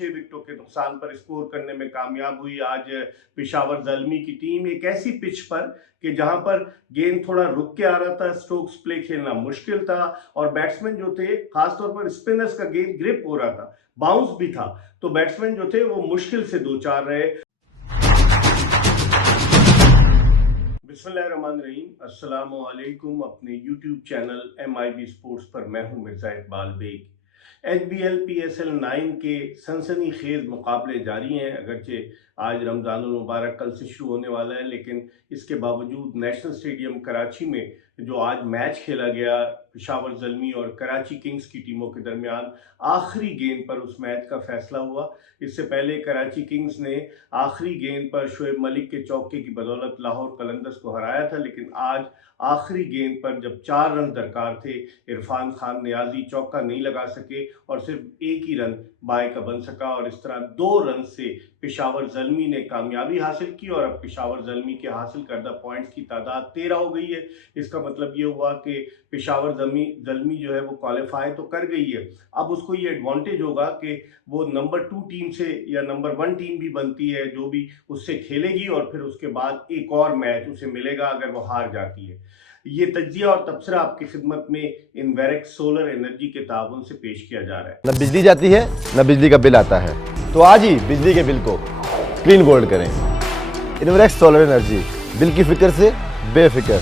6 विकेटों के नुकसान पर स्कोर करने में कामयाब हुई। आज पेशावर ज़ल्मी की टीम एक ऐसी पिच पर कि जहां पर गेंद थोड़ा रुक के आ रहा था, स्ट्रोक्स प्ले खेलना मुश्किल था और बैट्समैन जो थे, खासतौर पर स्पिनर्स का गेंद ग्रिप हो रहा था, बाउंस भी था, तो बैट्समैन जो थे वो मुश्किल से दो चार रहे। बिस्मिल्लाहिर्रहमानिर्रहीम, अस्सलामु अलैकुम। अपने YouTube चैनल MIB स्पोर्ट्स पर मैं हूं मिर्जा इकबाल बेग। HBL PSL 9 के सनसनीखेज मुकाबले जारी हैं। अगरचे आज रमज़ानुल मुबारक कल से शुरू होने वाला है, लेकिन इसके बावजूद नेशनल स्टेडियम कराची में जो आज मैच खेला गया पेशावर ज़ल्मी और कराची किंग्स की टीमों के दरमियान, आखिरी गेंद पर उस मैच का फैसला हुआ। इससे पहले कराची किंग्स ने आखिरी गेंद पर शोएब मलिक के चौके की बदौलत लाहौर कलंदर्स को हराया था, लेकिन आज आखिरी गेंद पर जब 4 रन दरकार थे, इरफान खान नियाजी चौका नहीं लगा सके और सिर्फ एक ही रन बाय का बन सका और इस तरह 2 रन से पेशावर ज़ल्मी ने कामयाबी हासिल की और अब पेशावर ज़ल्मी के हासिल करदा पॉइंट्स की तादाद 13 हो गई है। इसका मतलब ये हुआ कि पेशावर ज़ल्मी जो है वो क्वालिफाई तो कर गई है। अब उसको ये एडवांटेज होगा कि वो नंबर 2 टीम से या नंबर 1 टीम भी बनती है, जो भी उससे खेलेगी और फिर उसके बाद एक और मैच उसे मिलेगा अगर वो हार जाती है। ये तज्जिया और तबसरा आपकी खिदमत में इन्वेरेक्स सोलर एनर्जी के ताउन से पेश किया जा रहा है। न बिजली जाती है न बिजली का बिल आता है, तो आज ही बिजली के बिल को क्लीन बोल्ड करें। इन्वेरेक्स सोलर एनर्जी, बिल की फिक्र से बेफिक्र।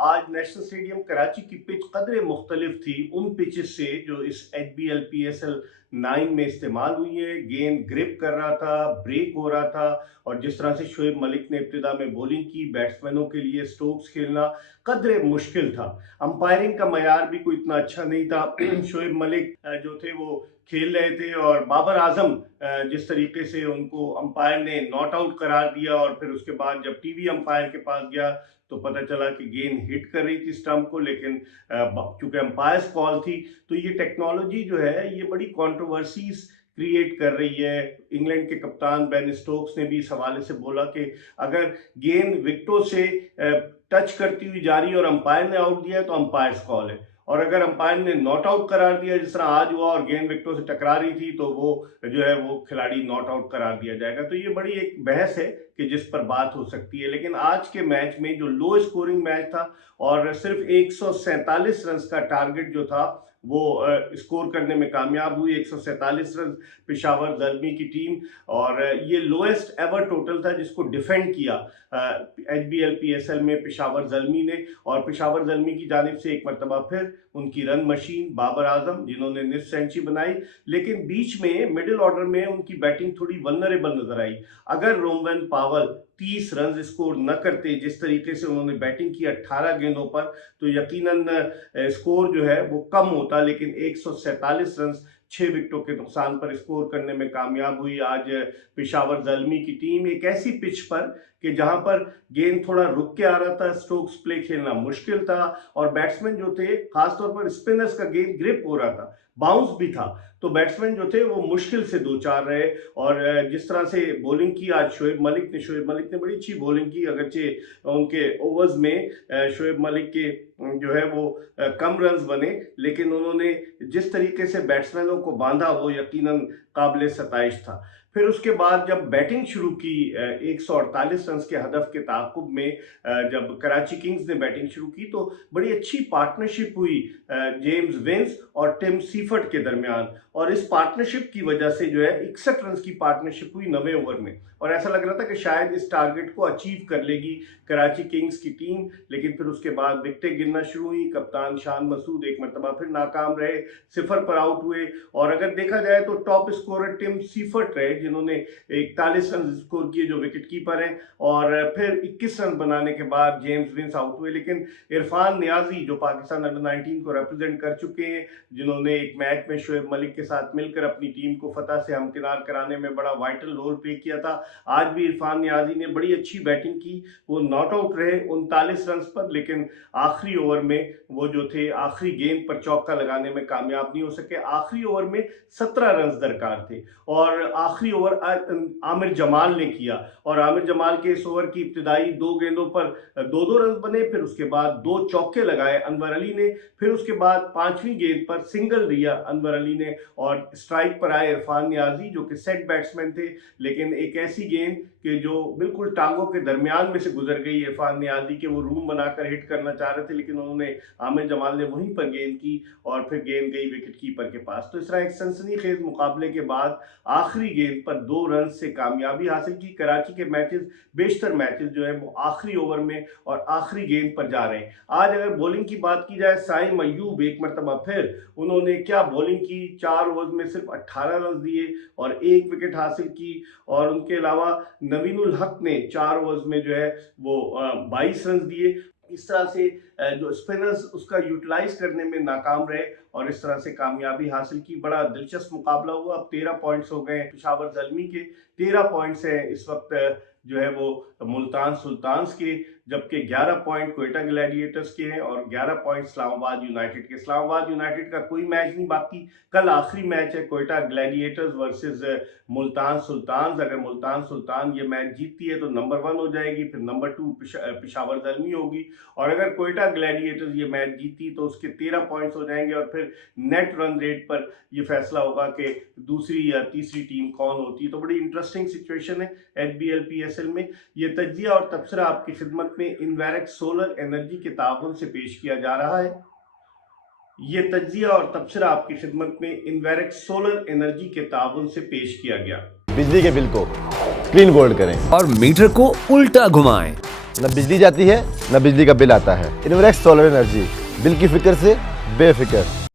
आज नेशनल स्टेडियम कराची की पिच कदरे मुख्तलिफ थी उन पिचेस से जो इस HBL PSL 9 में इस्तेमाल हुई है। गेंद ग्रिप कर रहा था, ब्रेक हो रहा था और जिस तरह से शोएब मलिक ने इब्तिदा में बॉलिंग की, बैट्समैनों के लिए स्ट्रोक्स खेलना कदरे मुश्किल था। अंपायरिंग का मयार भी कोई इतना अच्छा नहीं था। शोएब मलिक जो थे वो खेल रहे थे और बाबर आजम जिस तरीके से उनको अंपायर ने नॉट आउट करार दिया और फिर उसके बाद जब टीवी अंपायर के पास गया तो पता चला कि गेंद हिट कर रही थी स्टंप को, लेकिन चूंकि अंपायर्स कॉल थी तो ये टेक्नोलॉजी जो है ये बड़ी कंट्रोवर्सीज क्रिएट कर रही है। इंग्लैंड के कप्तान बेन स्टोक्स ने भी इस हवाले से बोला कि अगर गेंद विकेटों से टच करती हुई जा रही है और अंपायर ने आउट दिया तो अंपायर्स कॉल है, और अगर अंपायर ने नॉट आउट करार दिया जिस तरह आज हुआ और गेंद विकेटों से टकरा रही थी तो वो जो है वो खिलाड़ी नॉट आउट करार दिया जाएगा। तो ये बड़ी एक बहस है कि जिस पर बात हो सकती है। लेकिन आज के मैच में जो लो स्कोरिंग मैच था और सिर्फ 147 रन का टारगेट जो था वो स्कोर करने में कामयाब हुई। 147 रन पेशावर ज़ल्मी की टीम, और ये लोएस्ट एवर टोटल था जिसको डिफेंड किया HBL PSL में पेशावर ज़ल्मी ने। और पेशावर ज़ल्मी की जानिब से एक मरतबा फिर उनकी रन मशीन बाबर आजम, जिन्होंने निफ सेंचुरी बनाई, लेकिन बीच में मिडिल ऑर्डर में उनकी बैटिंग थोड़ी वल्नरेबल नजर आई। अगर रोमन पावल 30 रन स्कोर न करते जिस तरीके से उन्होंने बैटिंग की 18 गेंदों पर, तो यकीनन स्कोर जो है वो कम होता, लेकिन 147 रन 6 विकेटों के नुकसान पर स्कोर करने में कामयाब हुई। आज पेशावर ज़ल्मी की टीम एक ऐसी पिच पर कि जहां पर गेंद थोड़ा रुक के आ रहा था, स्ट्रोक्स प्ले खेलना मुश्किल था और बैट्समैन जो थे, खासतौर पर स्पिनर्स का गेंद ग्रिप हो रहा था, बाउंस भी था, तो बैट्समैन जो थे वो मुश्किल से दो चार रहे। और जिस तरह से बॉलिंग की आज शोएब मलिक ने बड़ी अच्छी बॉलिंग की। अगरचे उनके ओवर्स में शोएब मलिक के जो है वो कम रन्स बने, लेकिन उन्होंने जिस तरीके से बैट्समैनों को बांधा वो यकीनन काबिल सताइश था। फिर उसके बाद जब बैटिंग शुरू की 148 रन के हदफ के ताक़ुब में जब कराची किंग्स ने बैटिंग शुरू की तो बड़ी अच्छी पार्टनरशिप हुई जेम्स विंस और टिम सीफर्ट के दरमियान, और इस पार्टनरशिप की वजह से जो है 61 रन की पार्टनरशिप हुई 90 ओवर में, और ऐसा लग रहा था कि शायद इस टारगेट को अचीव कर लेगी कराची किंग्स की टीम। लेकिन फिर उसके बाद विकेटें गिरना शुरू हुई। कप्तान शान मसूद एक मरतबा फिर नाकाम रहे, 0 पर आउट हुए, और अगर देखा जाए तो टॉप स्कोरर टिम सीफर्ट रहे जिन्होंने 41 रन स्कोर किए, जो विकेट कीपर हैं, और फिर 21 रन बनाने के बाद जेम्स विंस आउट हुए। लेकिन इरफान नियाजी जो पाकिस्तान अंडर 19 को रिप्रेजेंट कर चुके हैं, जिन्होंने एक मैच में शोएब मलिक के साथ मिलकर अपनी टीम को फतह से हमकिनार कराने में बड़ा वाइटल रोल प्ले किया था, आज भी इरफान नियाजी ने बड़ी अच्छी बैटिंग की। वो नॉट आउट रहे 39 रन पर, लेकिन आखिरी ओवर में वो जो थे आखिरी गेंद पर चौका लगाने में कामयाब नहीं हो सके। आखिरी ओवर में 17 रन दरकार दरकिनार थे और आखिरी ओवर आमिर जमाल ने किया और आमिर जमाल के इस ओवर की इब्तिदाई 2 गेंदों पर 2-2 रन बने, फिर उसके बाद 2 चौके लगाए अनवर अली ने, फिर उसके बाद 5वीं गेंद पर सिंगल लिया अनवर अली ने और स्ट्राइक पर आए इरफान नियाजी जो कि सेट बैट्समैन थे, लेकिन एक ऐसी गेंद कि जो बिल्कुल टांगों के दरमियान में से गुजर गई इरफान नियाजी के, वो रूम बनाकर हिट करना चाह रहे थे लेकिन उन्होंने आमिर जमाल ने वहीं पर गेंद की और फिर गेंद गई विकेट कीपर के पास। तो इस तरह एक सनसनीखेज मुकाबले के बाद आखिरी गेंद पर 2 रन से कामयाबी हासिल की। कराची के मैचेस, बेशतर मैचेस जो है वो आखिरी ओवर में और आखिरी गेंद पर जा रहे हैं। आज अगर बॉलिंग की बात की जाए, साइम अय्यूब एक मरतबा फिर उन्होंने क्या बॉलिंग की, 4 ओवर में सिर्फ 18 रन दिए और 1 विकेट हासिल की और उनके अलावा नवीनुल हक ने 4 ओवर्स में जो है वो 22 रन दिए। इस तरह से जो स्पिनर्स उसका यूटिलाइज करने में नाकाम रहे और इस तरह से कामयाबी हासिल की। बड़ा दिलचस्प मुकाबला हुआ। अब 13 पॉइंट्स हो गए पेशावर ज़ल्मी के, 13 पॉइंट्स हैं इस वक्त जो है वो मुल्तान सुल्तान्स के, जबकि 11 पॉइंट कोयटा ग्लैडिएटर्स के हैं और 11 पॉइंट इस्लामाबाद यूनाइटेड के। इस्लामाबाद यूनाइटेड का कोई मैच नहीं बाकी, कल आखिरी मैच है कोयटा ग्लैडिएटर्स वर्सेस मुल्तान सुल्तान्स। अगर मुल्तान सुल्तान ये मैच जीतती है तो नंबर 1 हो जाएगी, फिर नंबर 2 पेशावर ज़ल्मी होगी और अगर कोयटा ग्लैडिएटर्स ये मैच जीती तो उसके 13 पॉइंट्स हो जाएंगे और फिर नेट रन रेट पर ये फैसला होगा कि दूसरी या तीसरी टीम कौन होती है। तो बड़ी इंटरेस्टिंग सिचुएशन है HBL-PSL में। ये तज्जिया और तबसरा आपकी खिदमत में इन्वेरेक्स सोलर एनर्जी के ताउन से पेश किया जा रहा है। ये तज्जिया और तबसरा आपकी खिदमत में इन्वेरेक्स सोलर एनर्जी के ताउन से पेश किया गया। बिजली के बिल को क्लीन गोल्ड करें और मीटर को उल्टा घुमाएं। न बिजली जाती है न बिजली का बिल आता है। इन्वेरेक्स सोलर एनर्जी, बिल की फिक्र से बेफिक्र।